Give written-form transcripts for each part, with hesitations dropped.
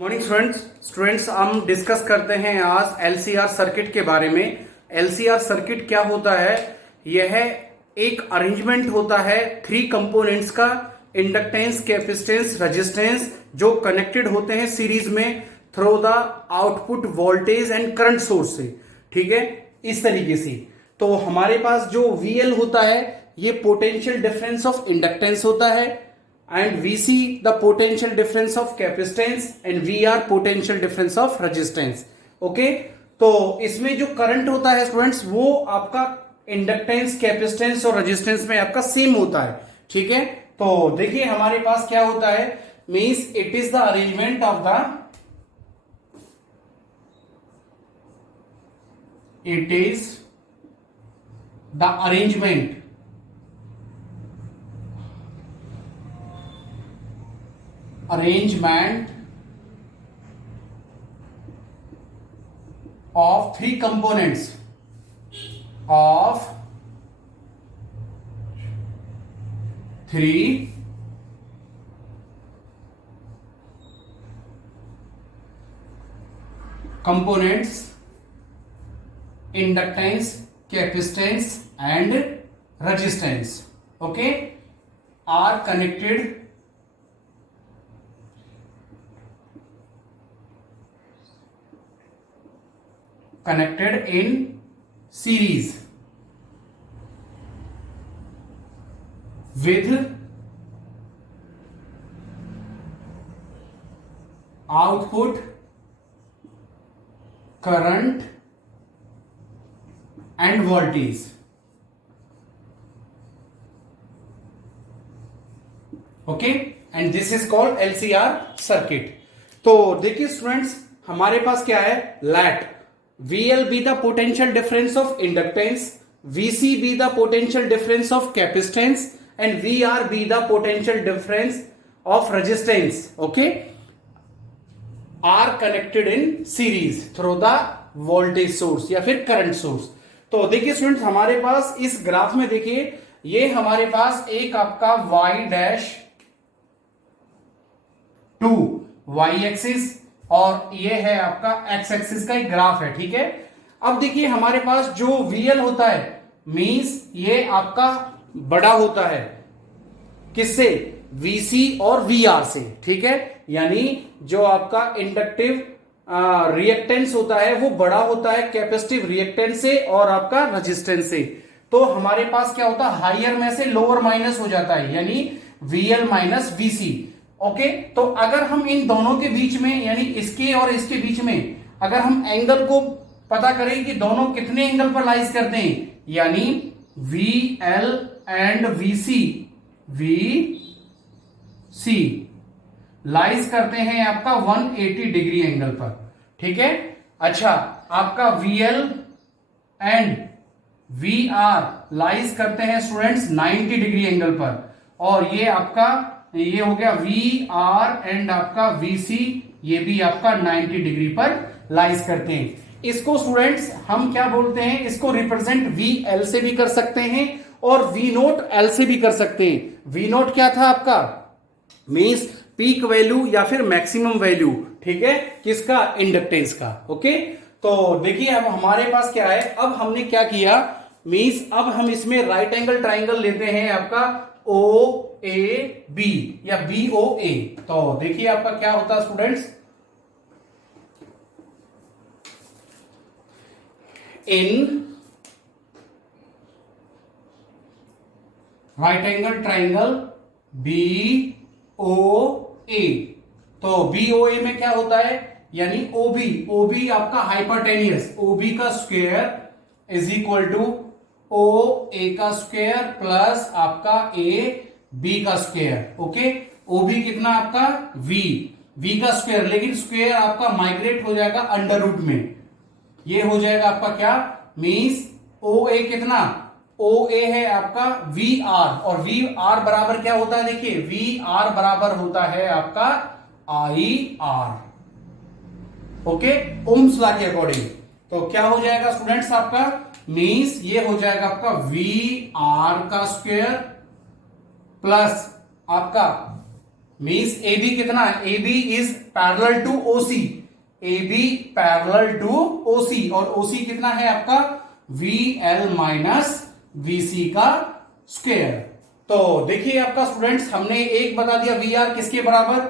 Morning students हम discuss करते हैं आज एलसीआर सर्किट के बारे में। एलसीआर सर्किट क्या होता है? यह एक अरेंजमेंट होता है थ्री कंपोनेंट्स का, इंडक्टेंस, कैपेसिटेंस, रेजिस्टेंस, जो कनेक्टेड होते हैं सीरीज में through the output voltage and current source से। ठीक है, इस तरीके से। तो हमारे पास जो वीएल होता है ये पोटेंशियल डिफरेंस ऑफ इंडक्टेंस होता है, and VC the potential difference of capacitance and VR potential difference of resistance। Okay, तो इसमें जो करंट होता है स्टूडेंट्स वो आपका इंडक्टेंस, कैपेसिटेंस और रेजिस्टेंस में आपका सेम होता है। ठीक है, तो देखिए हमारे पास क्या होता है, means it is the arrangement of the arrangement of three components of three components, inductance, capacitance and resistance, okay, are connected in series with output current and voltage। Okay, and this is called LCR circuit. तो देखिए students हमारे पास क्या है, late VL be the potential difference of inductance, VC be the potential difference of capacitance and VR be the potential difference of resistance, okay, are connected in series through the voltage source या फिर current source। तो देखिए students हमारे पास इस graph में देखिए ये हमारे पास एक आपका y-2 y एक्सिस और ये है आपका एक्स एक्सिस का एक ग्राफ है। ठीक है, अब देखिए हमारे पास जो VL होता है मींस ये आपका बड़ा होता है किससे, VC और VR से। ठीक है, यानी जो आपका इंडक्टिव रिएक्टेंस होता है वो बड़ा होता है कैपेसिटिव रिएक्टेंस से और आपका रेजिस्टेंस से। तो हमारे पास क्या होता है, हायर में से लोअर माइनस हो जाता है, यानी VL माइनस VC। ओके, तो अगर हम इन दोनों के बीच में यानी इसके और इसके बीच में अगर हम एंगल को पता करें कि दोनों कितने एंगल पर लाइज करते हैं, यानी VL एंड VC लाइज करते हैं आपका 180 डिग्री एंगल पर। ठीक है, अच्छा आपका VL एंड VR लाइज करते हैं स्टूडेंट्स 90 डिग्री एंगल पर, और ये आपका ये हो गया VR एंड आपका VC ये भी आपका 90 डिग्री पर लाइज करते हैं। इसको स्टूडेंट्स हम क्या बोलते हैं, इसको रिप्रेजेंट VL से भी कर सकते हैं और V0 L से भी कर सकते हैं। V0 क्या था आपका, मींस पीक वैल्यू या फिर मैक्सिमम वैल्यू। ठीक है, किसका, इंडक्टेंस का। ओके, तो देखिए अब हमारे पास क्या है, अब हमने क्या किया, मींस अब हम इसमें राइट एंगल ट्राइंगल लेते हैं आपका OAB या BOA। तो देखिए आपका क्या होता है students, in right angle triangle BOA। तो BOA में क्या होता है, यानी OB आपका हाइपोटेनियस, OB का square is equal to OA का स्क्वायर प्लस आपका AB का स्क्वायर। ओके, OB कितना आपका V का स्क्वायर, लेकिन स्क्वायर आपका माइग्रेट हो जाएगा अंडर रूट में, ये हो जाएगा आपका क्या, मींस OA कितना, OA है आपका VR, और VR बराबर क्या होता है, देखिए VR बराबर होता है आपका IR। ओके, ओम्स लॉ के अकॉर्डिंग। तो क्या हो जाएगा स्टूडेंट्स आपका, मींस ये हो जाएगा आपका VR का स्क्वायर प्लस आपका मीन्स ए बी कितना है, A B is parallel to O C, A B parallel to O C, और ओ सी कितना है आपका V L minus V C का स्क्वायर। तो देखिए आपका स्टूडेंट्स, हमने एक बता दिया वी आर किसके बराबर।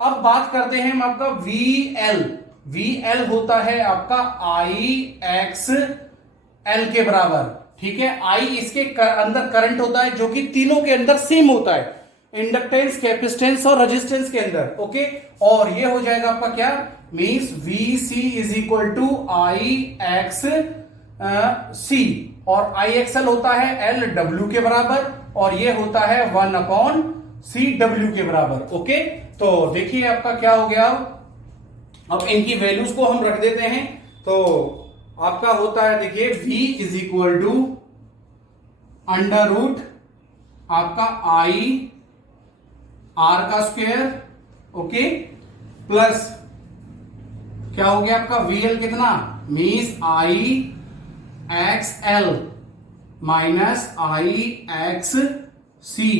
अब बात करते हैं हम आपका वी एल। वी एल होता है आपका आई एक्स एल के बराबर, ठीक है। आई इसके अंदर करंट होता है जो कि तीनों के अंदर सेम होता है, इंडक्टेंस, कैपेसिटेंस और रेजिस्टेंस के अंदर, ओके। और ये हो जाएगा आपका क्या, means V C is equal to I X C, और आई एक्सएल होता है एल डब्ल्यू के बराबर, और ये होता है 1 अपॉन सी डब्ल्यू के बराबर, ओके। तो देखिए आपका क्या हो गया, अब इनकी वैल्यूज को हम रख देते हैं। तो आपका होता है देखिए v is equal to under root आपका आई आर का स्क्वायर, ओके, प्लस क्या हो गया आपका वीएल कितना, means I X L minus I X C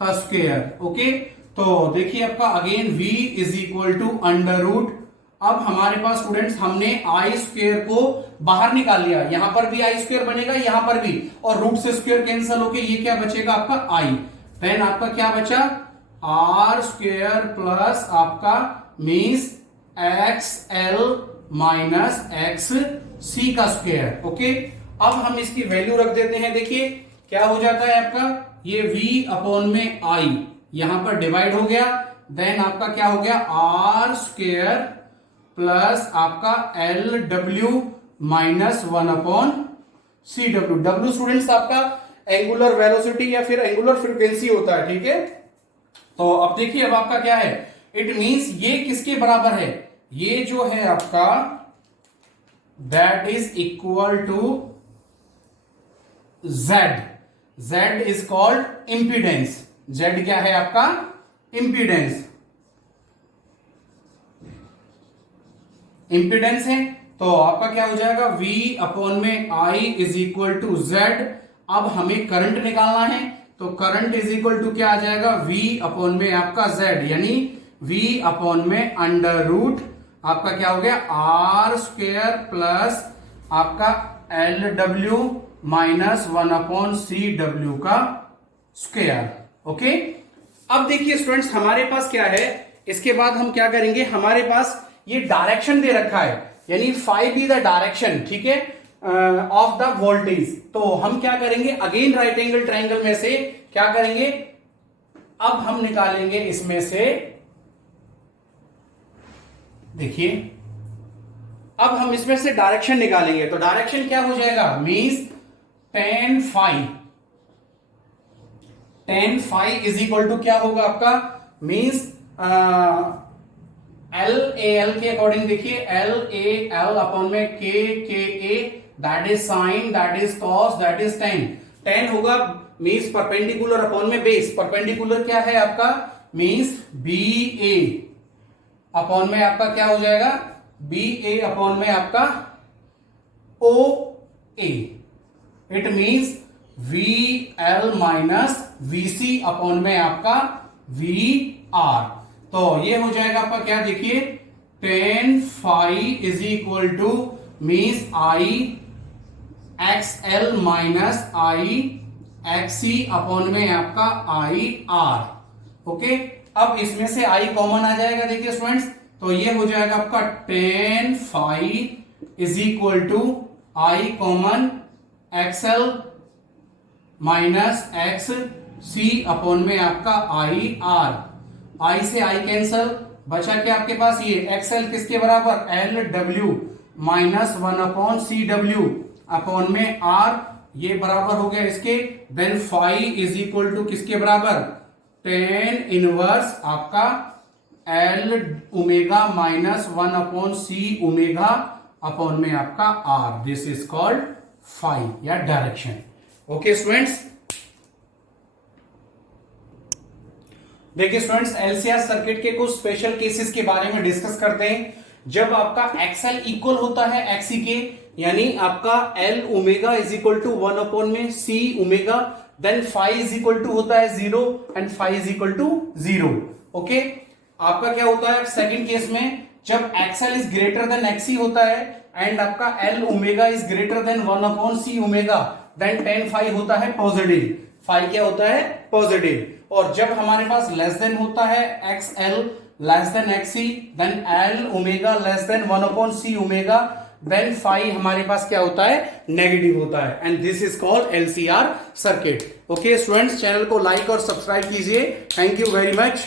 का स्क्वायर, ओके। तो देखिए आपका again v is equal to under root. अब हमारे पास स्टूडेंट्स हमने आई स्क्वायर को बाहर निकाल लिया, यहां पर भी आई स्क्वायर बनेगा, यहां पर भी, और रूट से स्क्वायर कैंसिल होके ये क्या बचेगा आपका आई, देन आपका क्या बचा आर स्क्वायर प्लस आपका means X L minus X C का स्क्वायर, ओके। अब हम इसकी वैल्यू रख देते हैं, देखिए क्या हो जाता है आपका, ये v अपॉन में i यहां पर डिवाइड हो गया, देन आपका क्या हो गया आर स्क्वायर प्लस आपका L W minus 1 upon C W. W students आपका एंगुलर वेलोसिटी या फिर एंगुलर फ्रीक्वेंसी होता है, ठीक है। तो अब देखिए अब आपका क्या है, इट मींस ये किसके बराबर है, ये जो है आपका that is equal to Z। Z इज कॉल्ड इंपीडेंस। Z क्या है आपका इंपीडेंस, इंपीडेंस है। तो आपका क्या हो जाएगा V अपॉन में I is equal to Z। अब हमें करंट निकालना है, तो करंट इज इक्वल टू क्या आ जाएगा V अपॉन में आपका Z, यानी V अपॉन में अंडर रूट आपका क्या हो गया R स्क्वायर प्लस आपका L W minus 1 upon C W का स्क्वायर, ओके। अब देखिए स्टूडेंट्स हमारे पास क्या है, इसके बाद हम क्या करेंगे, हमारे पास ये डायरेक्शन दे रखा है, यानी फाइव बी द डायरेक्शन, ठीक है, ऑफ द वोल्टेज। तो हम क्या करेंगे, अगेन राइट एंगल ट्राइंगल में से क्या करेंगे, अब हम निकालेंगे इसमें से, देखिए अब हम इसमें से डायरेक्शन निकालेंगे। तो डायरेक्शन क्या हो जाएगा, means tan phi is equal to क्या होगा आपका, मीन्स एल ए एल के अकॉर्डिंग, देखिए एल ए एल अपॉन में के ए, that is sine, that is cos, that is tan. Tan होगा मीन्स परपेंडिकुलर अपॉन में बेस, परपेंडिकुलर क्या है आपका मीन्स बी ए अपॉन में आपका क्या हो जाएगा, बी ए अपॉन में आपका O A, it means V L minus V C upon में आपका वी आर। तो ये हो जाएगा आपका क्या, देखिए tan phi is equal to means I X L minus I X C upon में आपका आई आर, ओके। अब इसमें से आई कॉमन आ जाएगा, देखिए स्टूडेंट्स, तो ये हो जाएगा आपका tan phi is equal to I common XL minus X C upon में आपका आई आर, आई से आई कैंसल, बचा क्या आपके पास ये एक्सएल किसके बराबर, L W minus 1 upon C W upon में आर, ये बराबर हो गया इसके, then phi is equal to किसके बराबर, टेन इनवर्स आपका L omega minus 1 upon C omega upon में आपका R, this is called phi या डायरेक्शन, ओके स्टूडेंट्स। देखिए स्टूडेंट्स एलसीआर सर्किट के कुछ स्पेशल केसेस के बारे में डिस्कस करते हैं। जब आपका एक्सएल इक्वल होता है एक्सी के, यानी आपका L omega is equal to 1 upon में C omega, then phi is equal to होता है 0 and phi is equal to 0। Okay, आपका क्या होता है सेकंड केस में, जब X L is greater than X C होता है एंड आपका L omega is greater than 1/c omega, then tan phi होता है पॉजिटिव, फाई क्या होता है पॉजिटिव। और जब हमारे पास लेस देन होता है XL less than XC, then L omega less than 1/c omega, then phi हमारे पास क्या होता है नेगेटिव होता है, and this is called LCR circuit. Okay students, channel को लाइक और सब्सक्राइब कीजिए। Thank you very much.